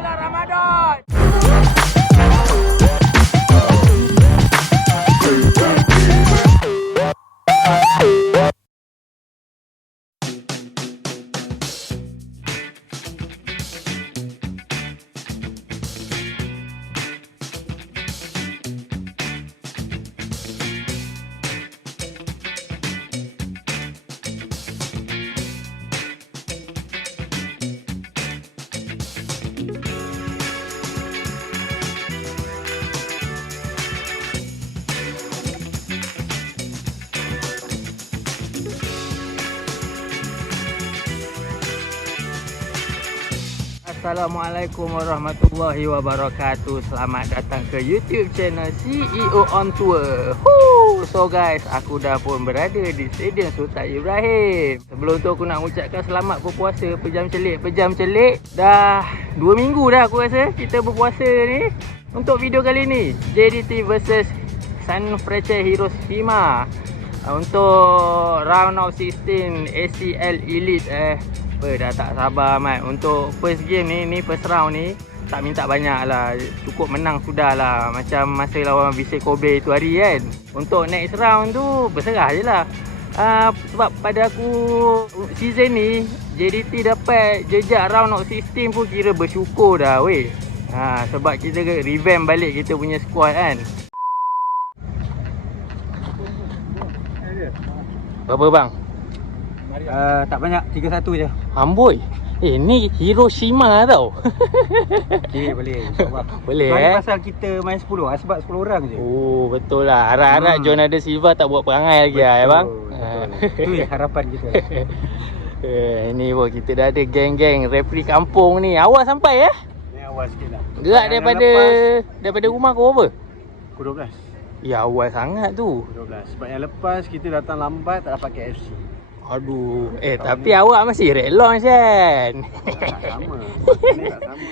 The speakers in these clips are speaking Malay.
bulan Ramadan. Assalamualaikum warahmatullahi wabarakatuh. Selamat datang ke YouTube channel CEO on Tour. So guys, aku dah pun berada di Stadium Sultan Ibrahim. Sebelum tu aku nak ucapkan selamat berpuasa pejam celik. Dah 2 minggu dah aku rasa kita berpuasa ni. Untuk video kali ni, JDT versus Sanfrecce Hiroshima untuk round of 16 ACL Elite. Dah tak sabar amat. Untuk first game ni first round ni tak minta banyak lah, cukup menang sudah lah. Macam masa lawan Vissel Kobe tu hari kan. Untuk next round tu berserah je lah. Sebab pada aku season ni JDT dapat jejak round of 16 pun kira bersyukur dah weh. Sebab kita revamp balik kita punya squad kan. Berapa bang? Tak banyak, 3-1 je. Amboi. Ni Hiroshima tau. Okay, boleh. InsyaAllah. Boleh Pasal kita main 10 sebab 10 orang je. Oh, betul lah. Harap-harap Jonathan Silva tak buat perangai lagi lah ya bang. Itu harapan kita. Ini pun kita dah ada geng-geng referee kampung ni. Awal sampai ya? Ni awal sikit lah. Gerak daripada rumah kau berapa? Pukul 12. Ya awal sangat tu. Pukul 12. Sebab yang lepas kita datang lambat tak dapat KFC. Aduh, tapi awak masih red launch kan? Tak sama. Makan dia tak sama.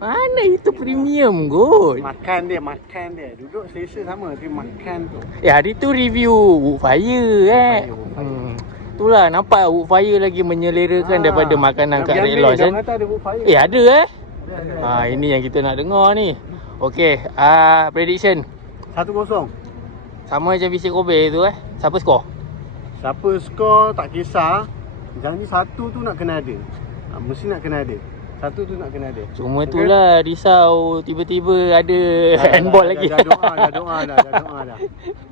Mana itu premium kot? Makan dia. Duduk selesa sama tapi makan tu. Hari tu review Woodfire kan? Itulah nampak Woodfire lagi menyelerakan daripada makanan kat red launch kan? Dia kata ada Woodfire. Ada ini yang kita nak dengar ni. Okey, prediction 1-0. sama macam Vissel Kobe tu Siapa skor? Siapa skor tak kisah. Janji satu tu nak kena ada. Mesti nak kena ada. Satu tu nak kena ada. Cuma itulah risau tiba-tiba ada handball lagi. Dah doa dah.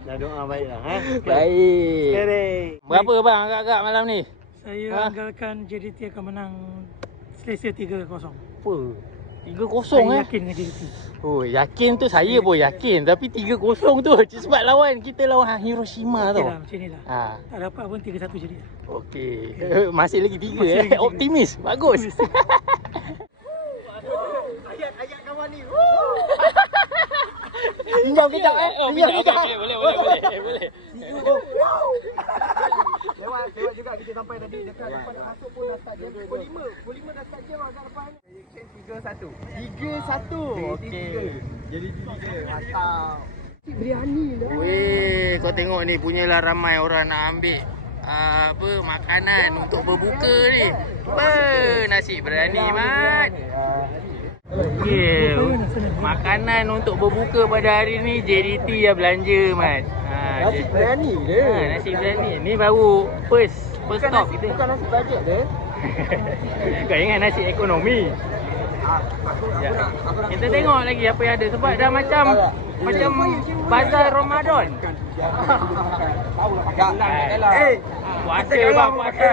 Dah doa baik dah. Okay. Baik. Okay. Berapa bang agak-agak malam ni? Saya anggarkan JDT akan menang selesa 3-0. Apa? 3-0 Saya yakin dengan JDT. Oh, yakin tu saya pun yakin. Tapi 3-0 tu sebab kita lawan Hiroshima Okey tau. lah, macam ni lah. Tak dapat pun 3-1 jadi. Okey. Masih lagi 3 Optimis. Bagus. Ayat kawan ni. Pinjam kejap Pinjam kejap. Boleh. Lewat juga kita sampai tadi dekat depan nak masuk pun dah start jam pukul 5 dah start jam agak depan. 3-1. Okey. Jadi 3. Mantap. Biryani lah. Weh, kau tengok ni punyalah ramai orang nak ambil makanan untuk berbuka ni. Nasi biryani mat. Makanan untuk berbuka pada hari ni JDT yang belanja mat. Nasi biryani dia. Nasi biryani ni baru first stop kita. Bukan nasi bajet dia. Kau ingat nasi ekonomi. Kita tengok lagi apa yang ada sebab dah macam bazar Ramadan. Puasa bang, puasa.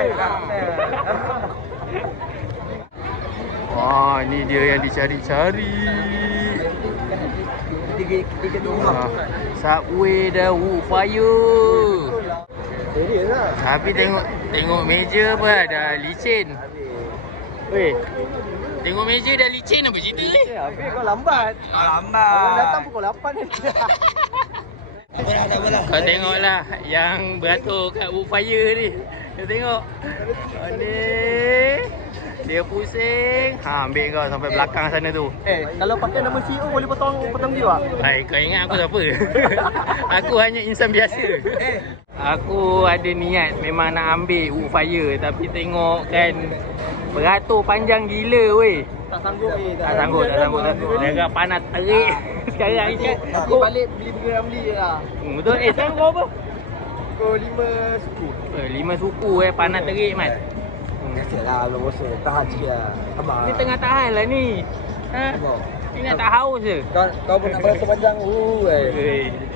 Ni dia yang dicari-cari. Subway dah Woodfire. Tapi tengok meja apa dah licin. Weh, tengok meja dah licin apa cerita ni? Habis kau lambat. Orang datang pukul 8 ni. Kau tengoklah yang beratur kat Woodfire ni. Kau tengok. Ni dia pusing. Ambil kau sampai belakang sana tu. Kalau pakai nama CEO boleh potong jiwa. Baik, kau ingat aku siapa? Aku hanya insan biasa. Aku ada niat memang nak ambil Woodfire, tapi tengok kan beratur panjang gila weh. Tak sanggup ni. Tak sanggup. Dia agak panas terik. Sekarang ikat. Nanti balik beli Ramli je lah. Betul. Sekarang kau apa? Pukul 5 suku. 5 suku panas terik, Mat. Biasalah, belum bosan. Tahan sikit lah. Abang. Ni tengah tahan lah ni. Ha? Ni nak tak haus je. Kau pun nak beratur panjang.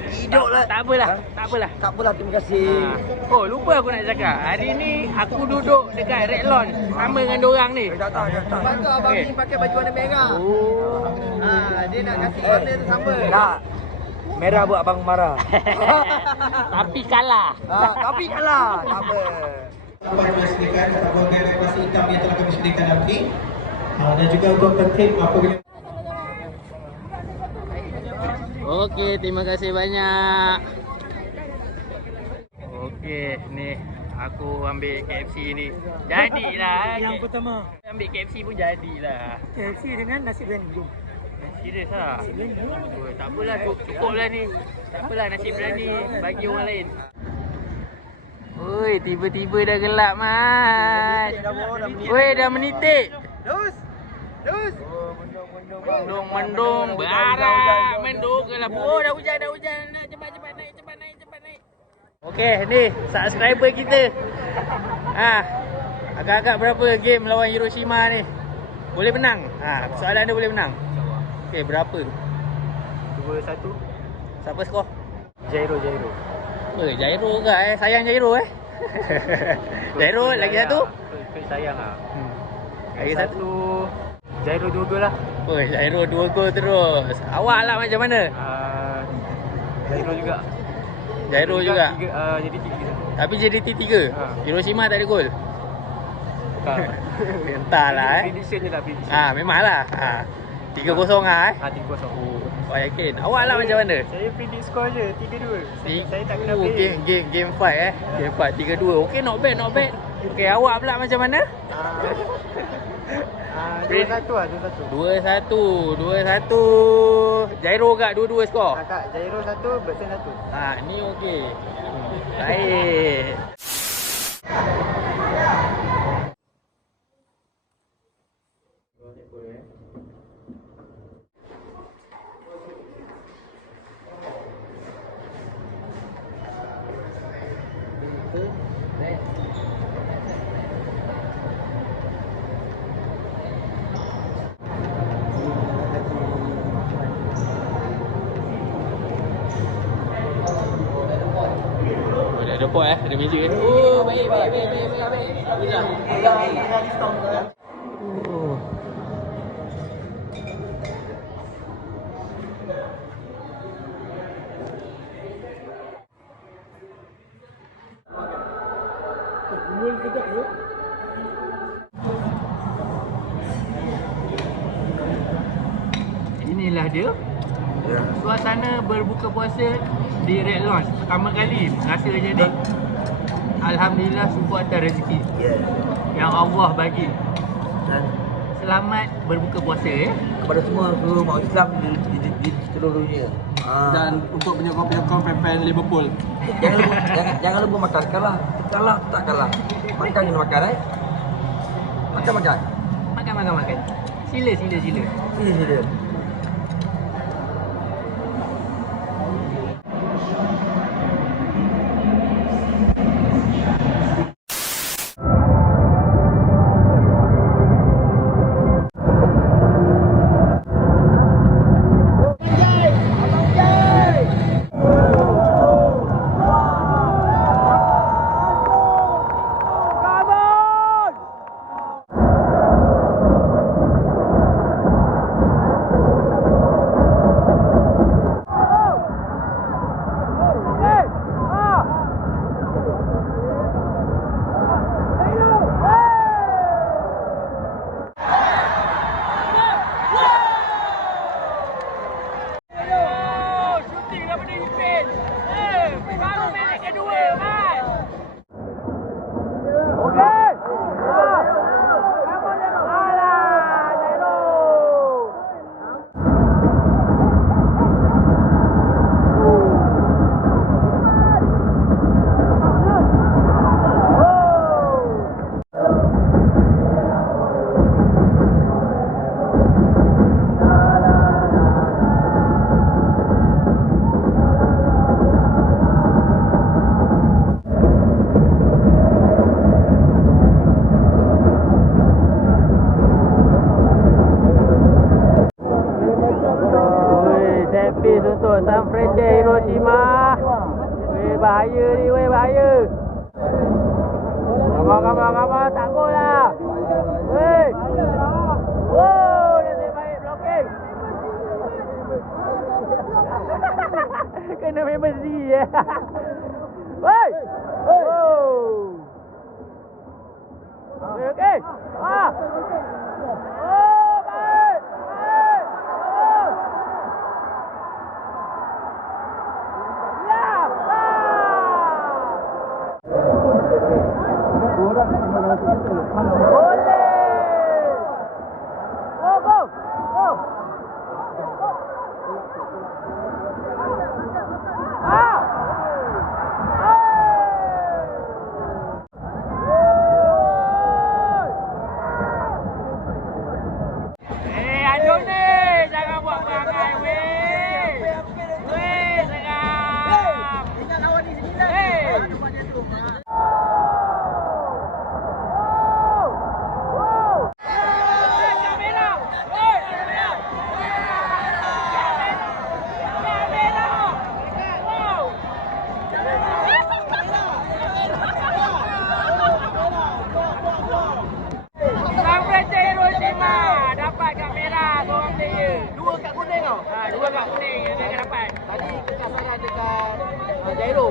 Hidup lah. Tak apalah. Tak apalah. Tak apalah, terima kasih. Oh, lupa aku nak cakap. Hari ni aku duduk dekat Red Lawn sama dengan dorang ni. Tak. Lepas tu abang ni pakai baju warna merah. Oh. Dia nak kasi warna tu sama. Tak. Merah buat abang marah. Tapi kalah. Tapi kalah. Tak apa. Apa yang kami sediakan ataupun reaksi hitam yang telah kami sediakan nanti. Dan juga untuk tertib apabila Okey, terima kasih banyak. Okey, ni aku ambil KFC ni. Jadilah. Yang pertama, Ambil KFC pun jadilah. KFC dengan nasi biryani. Jom. Serius lah. Oh, tak apalah, cukup lah ni. Tak apalah, nasi biryani bagi orang lain. Oi, tiba-tiba dah gelap, Mat. Oi, dah menitik. Terus. Mendung, berharap. Mendung ke lah. Oh, dah hujan. Nak cepat naik. Okey, ni subscriber kita. Agak-agak berapa game lawan Hiroshima ni? Boleh menang? Soalan dia boleh menang. Okey, berapa? 2-1. Siapa skor? Jairo. Jairo ke Sayang Jairo Jairo lagi satu? Sayang lah. Lagi satu. Jairo 2 gol lah. Oh, Jairo 2 gol terus. Awak lah macam mana? Jairo juga. Jadi 3. Tapi JDT 3. Hiroshima tak ada gol. Entahlah Prediction je lah. Prediction. Memanglah. 3-0 lah 3-0. Awak yakin? Awak lah macam mana? Saya predict score je 3-2. Saya tak kena play. Game fight Game fight 3-2. Okay, not bad. Okay, awak pula macam mana? 2-1 lah. 2-1. Jairo kat dua-dua skor? Kak, Jairo 1, Bersen 1. Ni okey. Baik. Ada pot ada meja kan. Oh, baik. Oh. Inilah dia. Suasana berbuka puasa di Red Lawn pertama kali rasa jadi. Alhamdulillah, syukur atas rezeki yang Allah bagi. Dan Selamat berbuka puasa kepada semua seluruh umat Islam di seluruh dunia. Dan untuk penyokong-penyokong fan Liverpool, Jangan lupa makan. Kalah tak kalah. Makan kena makan Makan. Sila. Sila. San Francisco Hiroshima. Weh, bahaya ni, weh, bahaya. Come on, tak gol lah. Weh. Oh, nasib baik blocking. Kena member sendiri ya. Weh. Oh. Okey. Ah. Oh, baik. Baik. Oh. Ya. Boleh. Go, go. Go. Ah. Aduh ni, jangan buat perangai weh. Weh, seram. Ingat lawan ni sembilan. Nampak dia tu. Dapat kat merah seorang player. Dua kat kuning tau. Dua kat kuning yang dia dapat. Tadi kekasaran dekat Jairo.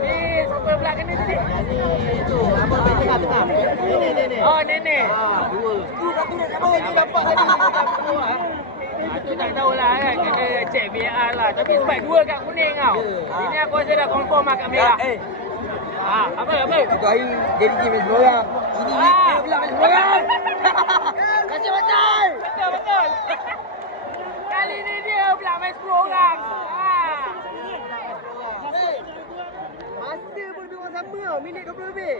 Ni siapa pula kena tadi? Ni tu, abang main tengah-tengah. Nenek. Oh, nenek. Dua. Tu kat kuning sama ni dapat tadi. Aku tak tahulah kan. Kena check VAR lah. Tapi sebab dua kat kuning tau. Ini aku rasa dah confirm lah kat merah. Apa? Itu hari jadi game main orang. Ini dia pula main orang. Kasih betul. Betul. Kali ni dia pula main 10 orang. Masa pun dua sama tau, minit 20 lebih.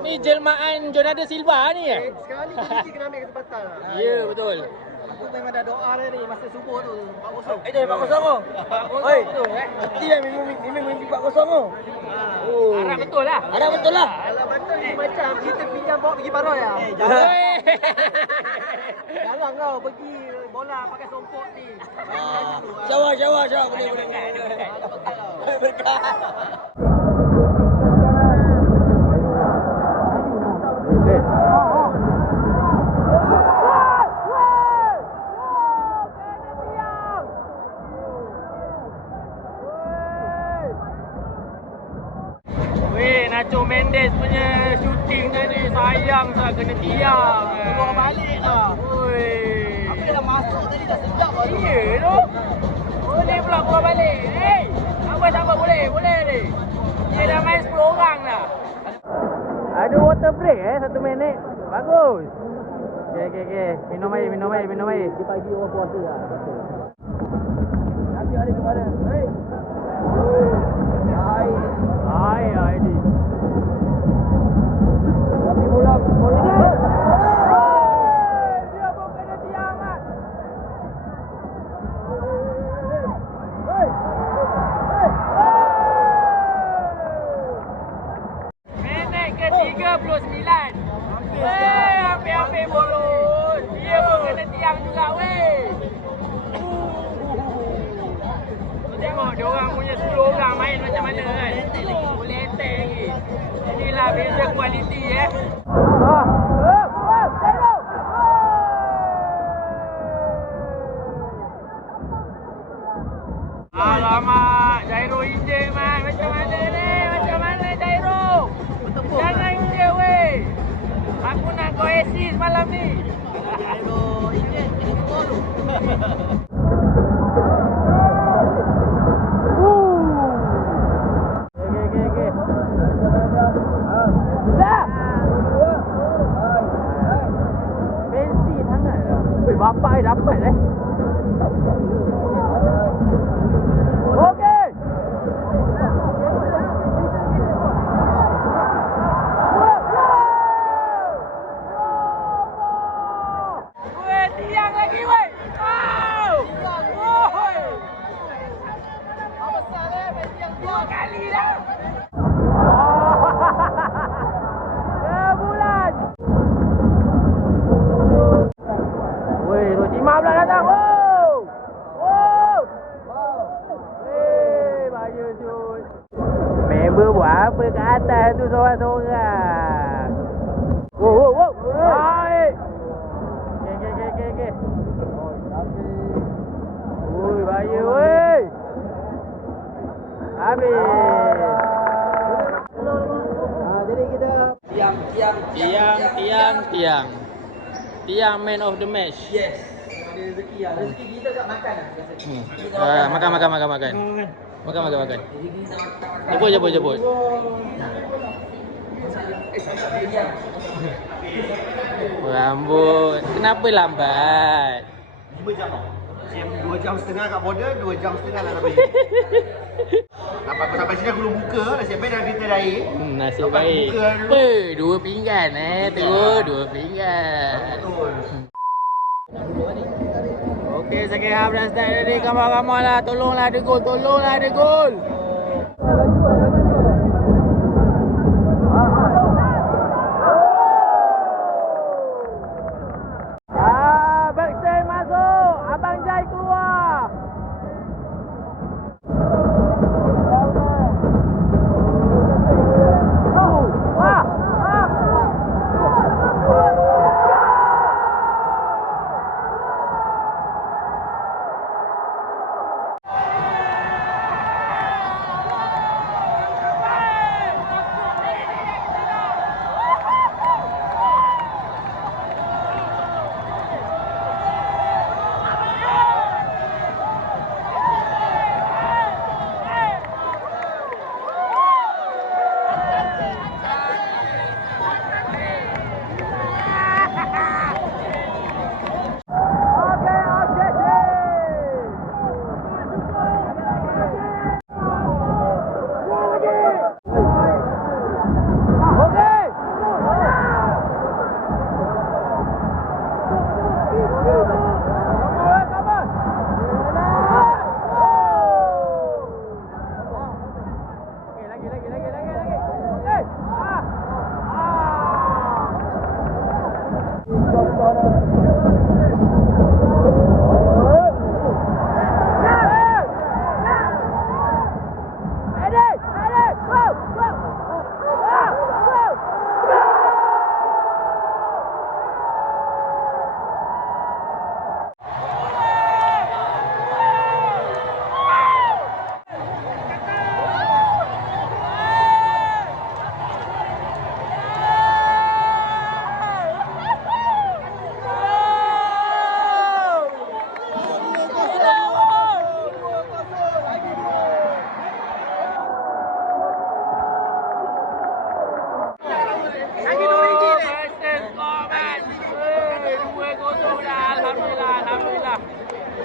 Ni jelmaan Jonathan Silva ni ya? Sekarang ni kita kena ambil kesempatan lah. Ya, betul. Aku memang dah doa dah ni masa subuh tu 4-0. Itu 4-0 tu. Oi, mesti lah mimpi 4-0 tu. Harap betul lah. Ada betul lah. Kalau betul ni macam kita pinjam bawa pergi Paroy lah. Jangan kau pergi bola pakai sompok ni. Syawah boleh. Berkat. Nacho Mendes punya shooting tadi sayang tak kena tiang. Keluar balik dah. Oi. Apa dah masuk tadi dah sedap lah tu. Ya tu. Boleh pula keluar balik. Hey, apa boleh ni. Dia dah main 10 orang dah. Ada water break 1 minit. Bagus. Okey. Minum air. Dia pagi orang puasa lah. Nanti ada kemana? Hei. Hai ni. Tapi bola. Dia pun kena tiang ah. Minit ke 39. Hampir bolos. Dia pun kena tiang juga weh. Tengok dia orang punya 10 orang main macam mana kan. Boleh attack lagi. Inilah beza kualiti Alamak, Jairo injek man. Macam mana Jairo? Jangan injek weh. Aku nak kau assist malam ni. Jairo injek kena gol tu. Bapak dapat Okey. Weh, tiang lagi weh. Apa besar main tiang 2 kali dah. Sebulan. Weh, Hiroshima pula datang. Tiang. Tiang man of the match. Yes. Ada rezeki lah. Rezeki kita tak makan lah. Makan. Makan. Jemput. Rambut. Kenapa lambat? 5 jam. 2 jam setengah kat border, 2 jam setengah nak sampai. Nampak aku sampai sini aku belum buka. Nasib baik dah filter air. Nasib Lepas baik. buka dulu. 2 pinggan terus 2 pinggan. Betul. Okey, second half dah start tadi. Come on lah. Tolonglah ada gol. Backstand masuk. Abang Jai keluar.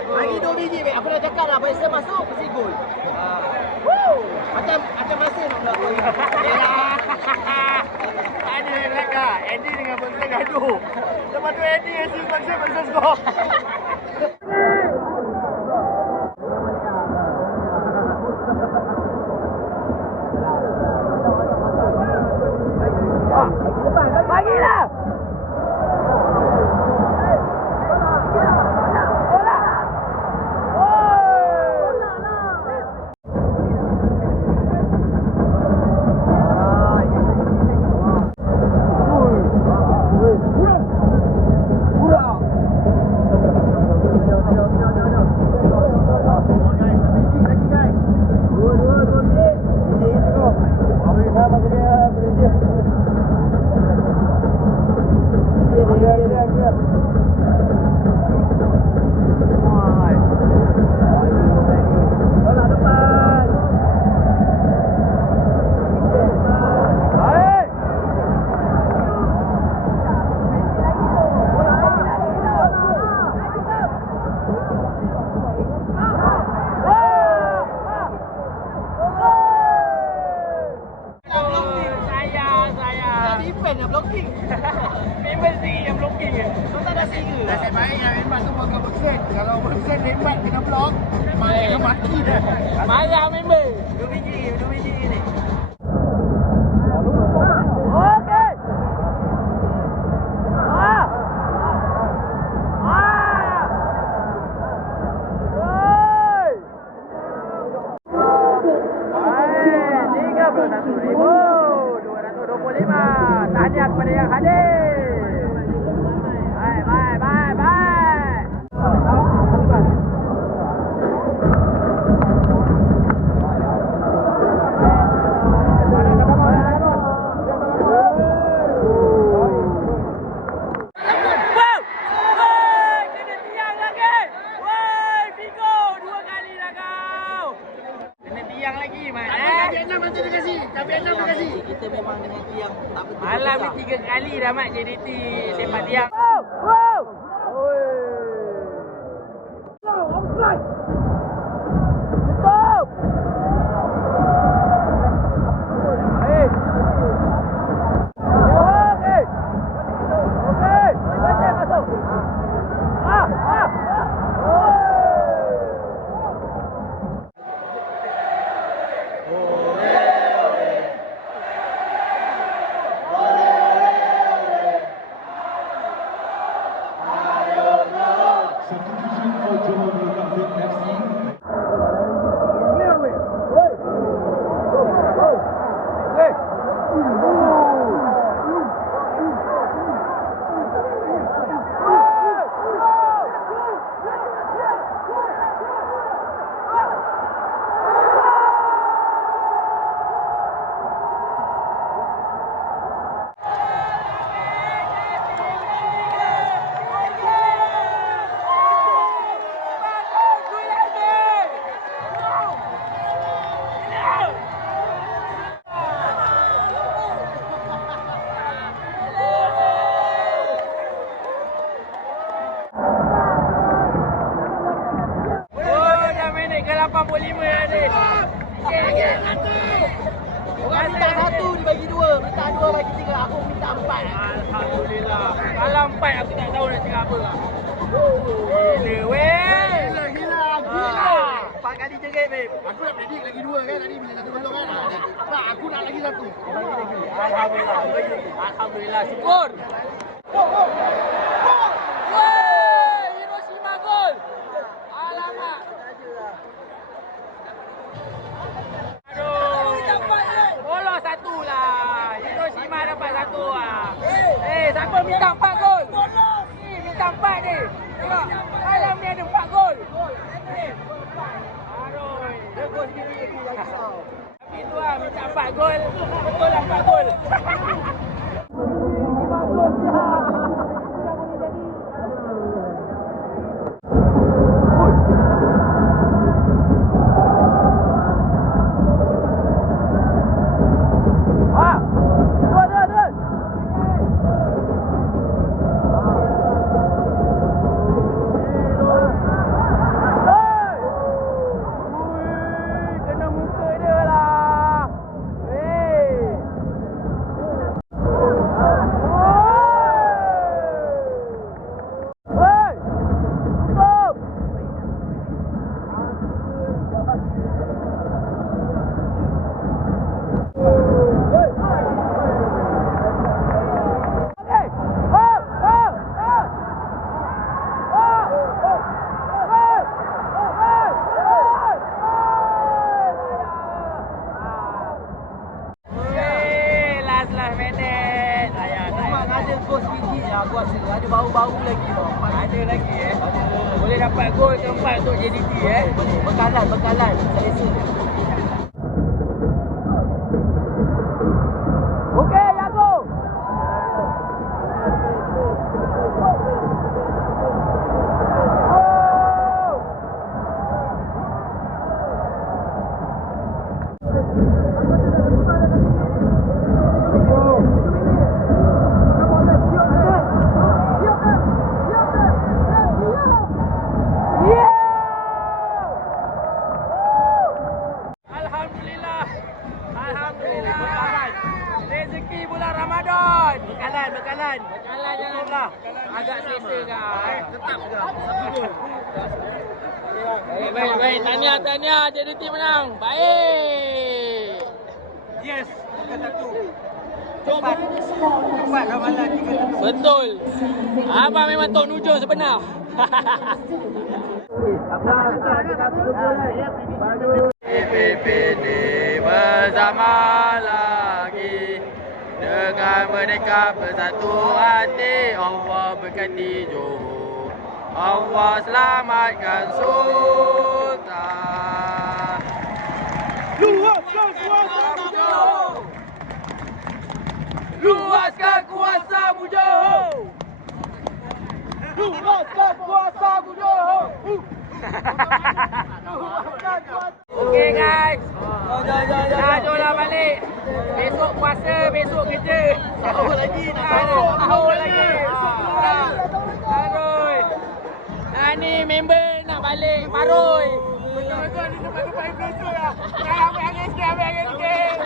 Lagi 2 biji babe. Aku dah cakap lah Faisal masuk mesti gol. Macam masih nak berlaku. Ada belakang. Andy dengan Bangsa gaduh. Lepas tu Andy assist Bangsa skor. Bagilah. Nasib baik yang Memang tu bukan bersen. Kalau bersen Memang kena blok. Memang kena maki dah. Marah member. 2 biji ni. Okey. Tahniah kepada yang hadir. Bye. kali dah mat JDT sepak tiang. Ke 85 tadi. Okey. Orang minta 1 dibagi 2, minta 2 bagi 3, aku minta 4. Alhamdulillah. Kalau 4 aku tak tahu nak cakap apa lah. Gila weh. Gila. 4 kali jerit babe. Aku nak predict lagi 2 kan tadi bila satu belok kan. Tak, aku nak lagi 1. Alhamdulillah. Alhamdulillah. Syukur. Hiroshima gol. Alamak. Bolos 1 lah. Hiroshima dapat 1 lah. Siapa minta 4 gol? Ni minta 4 ni. Tengok. Dalam ni ada 4 gol. Aduh. Dia gol sendiri lagi dah risau. Tapi tu lah minta 4 gol. Betul lah 4 gol. 5 gol je. Dah boleh jadi. Ada bau-bau lagi tau. Ada lagi Boleh dapat gol keempat untuk JDT Bekalan selesa. Okey, Yago. Rezeki bulan Ramadan. Bekalan janganlah. Agak selesa kan. Tetap juga. Baik. Tahniah JDT menang. Baik. Yes, satu. Cepat ramalan 3-1. Betul. Abang memang Tok Nujur sebenar. PPD bersama lagi dengan mereka bersatu hati. Allah berkati Johor, Allah selamatkan Sultan. Luaskan kuasa Johor, luaskan kuasa Johor, luaskan kuasa Johor. Okay guys, Jomlah balik. Besok puasa, besok kerja. Sahur lagi. Sahur lagi. Paroi. Ni member nak balik. Paroi. Betul-betul ni tempat-tempat influencer lah. Ambil angin sikit.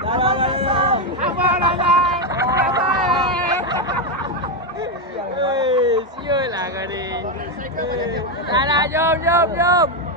Abang Lazan. Siul lah kau ni. Dah, jom.